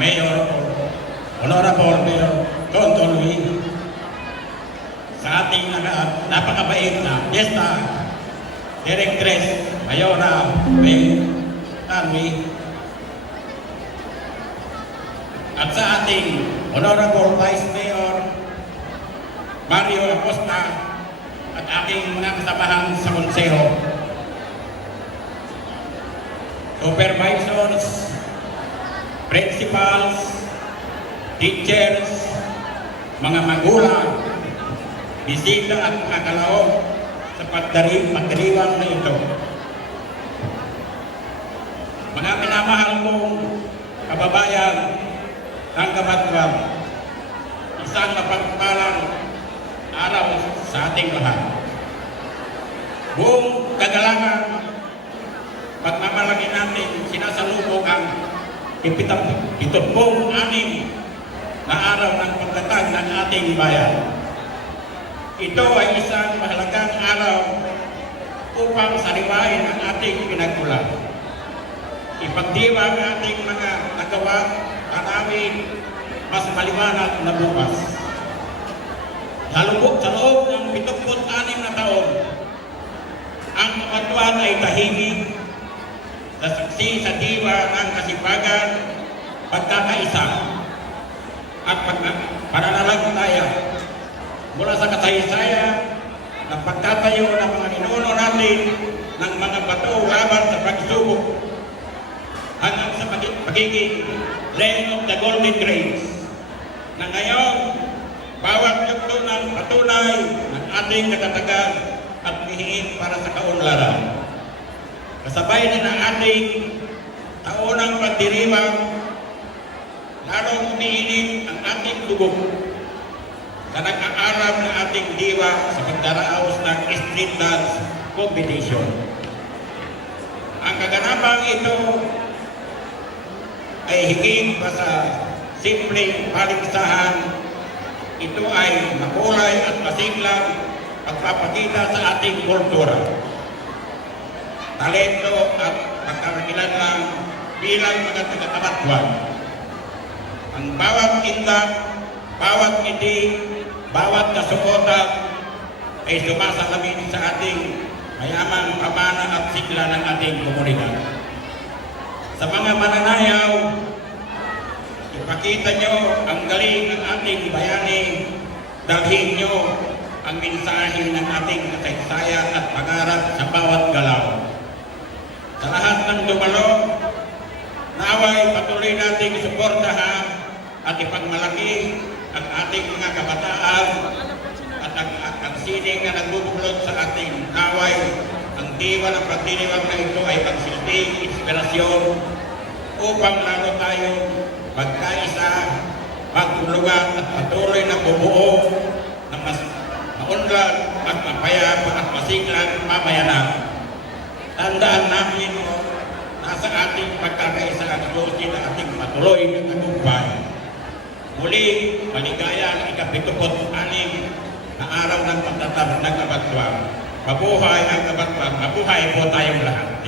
Mayor, Honorable Mayor Tonton Louie, sa ating napakabait na Fiesta Directress Mayora May Tanwi, at sa ating Honorable Vice Mayor Mario Acosta at aking mga kasamahan sa konseho, supervisors, principals, teachers, mga magulang, bisita at mga kalaog sa pagdiriwang na ito. Mga minamahal kong kababayan ng Kabatwang, isang mapagpalang araw sa ating lahat. Buong kagalangan, pagmamalaki natin sinasalubong ang 76 na araw ng pagtatag ng ating bayan. Ito ay isang mahalagang araw upang sariwain ang ating pinagmulan. Ipagdiwang ang ating mga nagawa, tanawin mas maliwanag na bukas. Sa loob ng 76 na taon, ang Kabatwang ay tahimik na saksi sa diwa ng kasipagan, pagkakaisa at pananampalataya mula sa kasaysayan ng pagtatayo ng mga ninuno natin ng mga bato laban sa pagsubok hanggang sa pagiging Land of the Golden Grace, na ngayon bawat yugto ng patunay ng ating katatagan at lihiin para sa kaunlaran. Kasabay din ang ating taonang pagdiriwang, lalong umiinit ang ating dugong sa nag-aarap na ating diwa sa pagdaraos ng street dance competition. Ang kaganapang ito ay higit pa sa simpleng paligsahan. Ito ay makulay at masiglang pagpapakita sa ating kultura, talento at pagkakakilanlan bilang mga taga-Kabatwang. Ang bawat indak, bawat ngiti, bawat kasuotan ay sumasalamin sa ating mayamang pamana at sigla ng ating komunidad. Sa mga mananayaw, ipakita nyo ang galing ng ating bayani, dalhin nyo ang mensahe ng ating kasaysayan at pangarap sa bawat galaw. Sa lahat ng dumalo, naway patuloy nating suportahan at ipagmalaki ang ating mga kabataan at ang sining na nagbubuklod sa ating naway. Ang diwa ng pagdiriwang na ito ay pagsilbing inspirasyon upang lalo tayo magkaisa, magtulungan at patuloy na bubuo ng mas maunlad at mapayapa at masiglang pamayanan. Tandaan namin nasa ating pagkakaisa ang Diyos din na ating patuloy na tagumpay. Muli, maligaya ang ika-76 na araw ng pagtatag ng Kabatwang. Mabuhay ang Kabatwang, mabuhay po tayong lahat.